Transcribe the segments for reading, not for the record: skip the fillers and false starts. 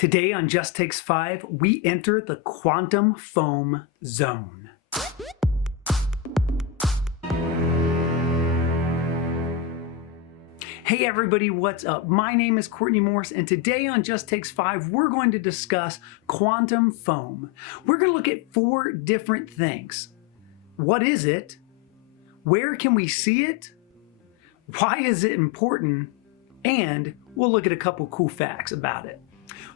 Today on JT5, we enter the quantum foam zone. Hey everybody, what's up? My name is Courtney Morse, and today on JT5, we're going to discuss quantum foam. We're going to look at 4 different things. What is it? Where can we see it? Why is it important? And we'll look at a couple cool facts about it.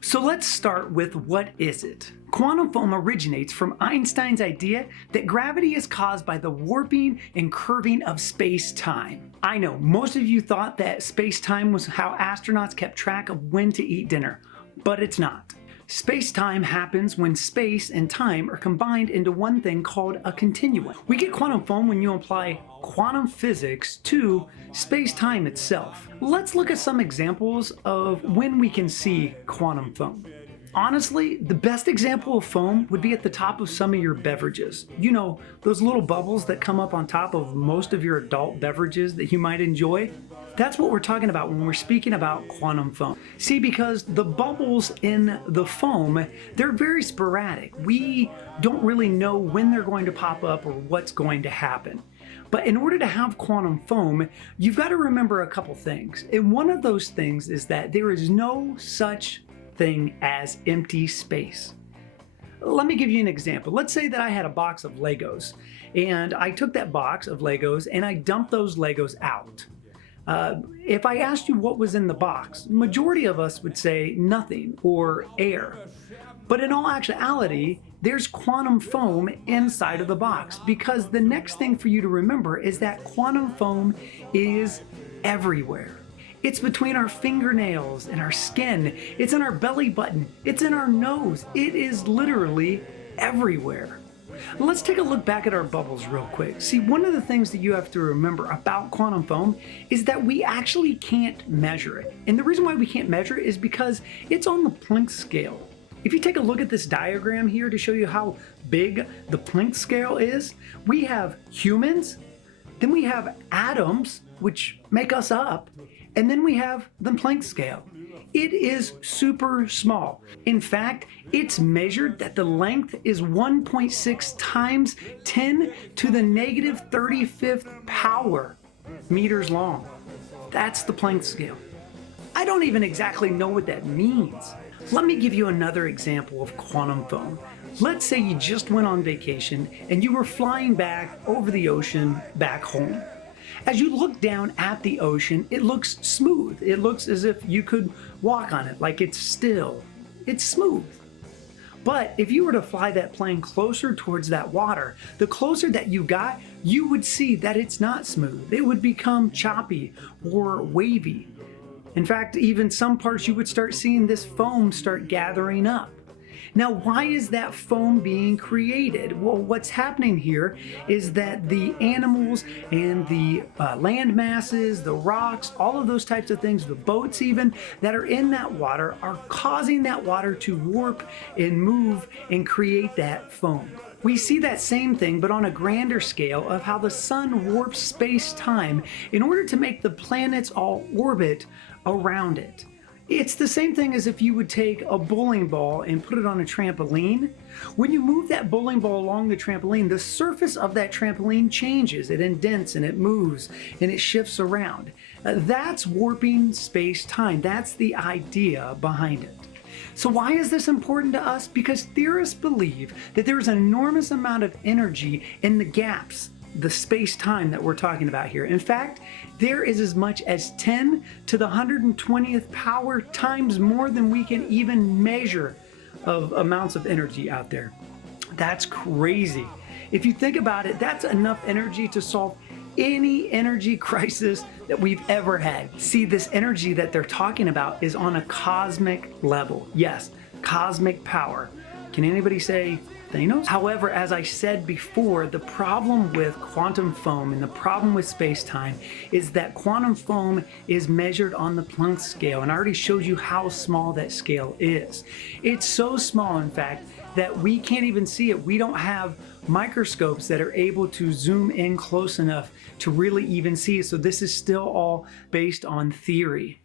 So let's start with what is it? Quantum foam originates from Einstein's idea that gravity is caused by the warping and curving of space-time. I know, most of you thought that space-time was how astronauts kept track of when to eat dinner, but it's not. Space-time happens when space and time are combined into one thing called a continuum. We get quantum foam when you apply quantum physics to space-time itself. Let's look at some examples of when we can see quantum foam. Honestly, the best example of foam would be at the top of some of your beverages. You know, those little bubbles that come up on top of most of your adult beverages that you might enjoy. That's what we're talking about when we're speaking about quantum foam. See, because the bubbles in the foam, they're very sporadic. We don't really know when they're going to pop up or what's going to happen. But in order to have quantum foam, you've got to remember a couple things. And one of those things is that there is no such thing as empty space. Let me give you an example. Let's say that I had a box of Legos, and I took that box of Legos and I dumped those Legos out. If I asked you what was in the box, majority of us would say nothing or air. But in all actuality, there's quantum foam inside of the box, because the next thing for you to remember is that quantum foam is everywhere. It's between our fingernails and our skin. It's in our belly button. It's in our nose. It is literally everywhere. Let's take a look back at our bubbles real quick. See, one of the things that you have to remember about quantum foam is that we actually can't measure it. And the reason why we can't measure it is because it's on the Planck scale. If you take a look at this diagram here to show you how big the Planck scale is, we have humans, then we have atoms, which make us up, and then we have the Planck scale. It is super small. In fact, it's measured that the length is 1.6 times 10 to the negative 35th power meters long. That's the Planck scale. I don't even exactly know what that means. Let me give you another example of quantum foam. Let's say you just went on vacation and you were flying back over the ocean back home. As you look down at the ocean, it looks smooth. It looks as if you could walk on it, like it's still. It's smooth. But if you were to fly that plane closer towards that water, the closer that you got, you would see that it's not smooth. It would become choppy or wavy. In fact, even some parts you would start seeing this foam start gathering up. Now, why is that foam being created? Well, what's happening here is that the animals and the land masses, the rocks, all of those types of things, the boats even, that are in that water are causing that water to warp and move and create that foam. We see that same thing, but on a grander scale, of how the sun warps space-time in order to make the planets all orbit around it. It's the same thing as if you would take a bowling ball and put it on a trampoline. When you move that bowling ball along the trampoline, the surface of that trampoline changes. It indents and it moves and it shifts around. That's warping space-time. That's the idea behind it. So why is this important to us? Because theorists believe that there's an enormous amount of energy in the gaps, the space-time that we're talking about here. In fact, there is as much as 10 to the 120th power times more than we can even measure of amounts of energy out there. That's crazy. If you think about it, that's enough energy to solve any energy crisis that we've ever had. See, this energy that they're talking about is on a cosmic level. Yes, cosmic power. Can anybody say Thanos? However, as I said before, the problem with quantum foam and the problem with space-time is that quantum foam is measured on the Planck scale, and I already showed you how small that scale is. It's so small, in fact, that we can't even see it. We don't have microscopes that are able to zoom in close enough to really even see it, so this is still all based on theory.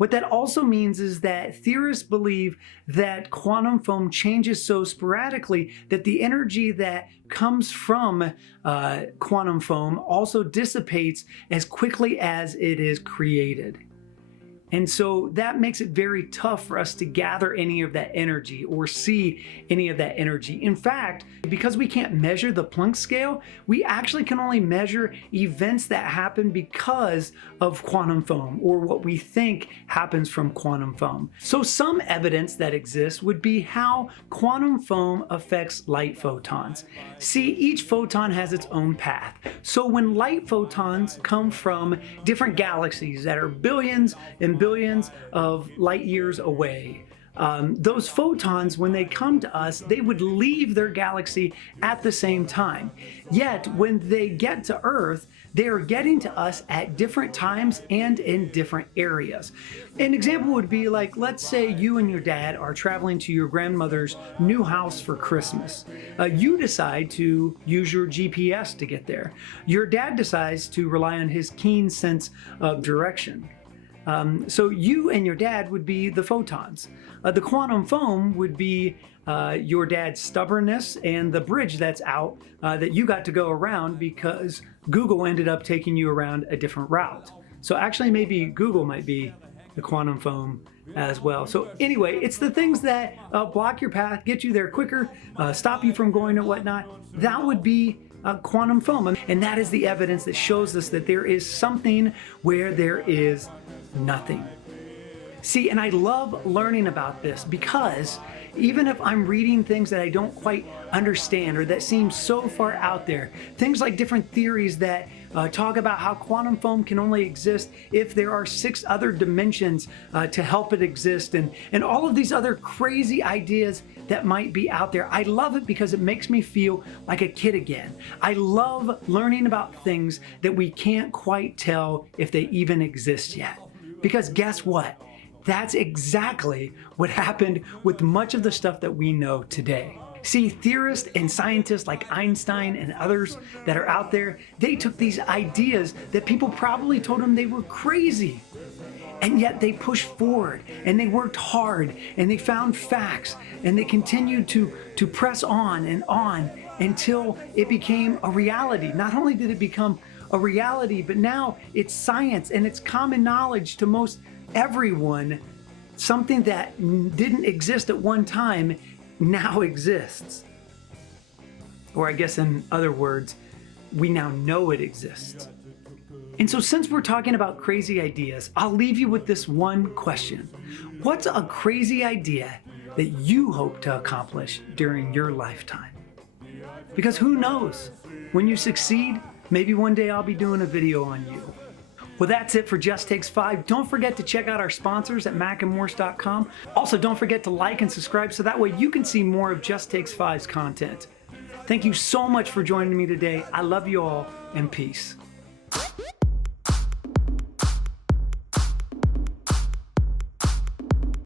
What that also means is that theorists believe that quantum foam changes so sporadically that the energy that comes from quantum foam also dissipates as quickly as it is created. And so that makes it very tough for us to gather any of that energy or see any of that energy. In fact, because we can't measure the Planck scale, we actually can only measure events that happen because of quantum foam, or what we think happens from quantum foam. So some evidence that exists would be how quantum foam affects light photons. See, each photon has its own path. So when light photons come from different galaxies that are billions and billions of light years away, those photons, when they come to us, they would leave their galaxy at the same time. Yet when they get to Earth, they are getting to us at different times and in different areas. An example would be like, let's say you and your dad are traveling to your grandmother's new house for Christmas. You decide to use your GPS to get there. Your dad decides to rely on his keen sense of direction. So you and your dad would be the photons. The quantum foam would be your dad's stubbornness and the bridge that's out that you got to go around because Google ended up taking you around a different route. So actually maybe Google might be the quantum foam as well. So anyway, it's the things that block your path, get you there quicker, stop you from going and whatnot. That would be quantum foam. And that is the evidence that shows us that there is something where there is nothing. See, and I love learning about this because even if I'm reading things that I don't quite understand or that seem so far out there, things like different theories that talk about how quantum foam can only exist if there are 6 other dimensions to help it exist, and all of these other crazy ideas that might be out there. I love it because it makes me feel like a kid again. I love learning about things that we can't quite tell if they even exist yet. Because guess what? That's exactly what happened with much of the stuff that we know today. See, theorists and scientists like Einstein and others that are out there, they took these ideas that people probably told them they were crazy. And yet they pushed forward and they worked hard and they found facts and they continued to press on until it became a reality. Not only did it become a reality, but now it's science and it's common knowledge to most everyone. Something that didn't exist at one time now exists. Or I guess in other words, we now know it exists. And so since we're talking about crazy ideas, I'll leave you with this one question. What's a crazy idea that you hope to accomplish during your lifetime? Because who knows? When you succeed, maybe one day I'll be doing a video on you. Well, that's it for Just Takes 5. Don't forget to check out our sponsors at macandmorse.com. Also, don't forget to like and subscribe so that way you can see more of Just Takes 5's content. Thank you so much for joining me today. I love you all, and peace.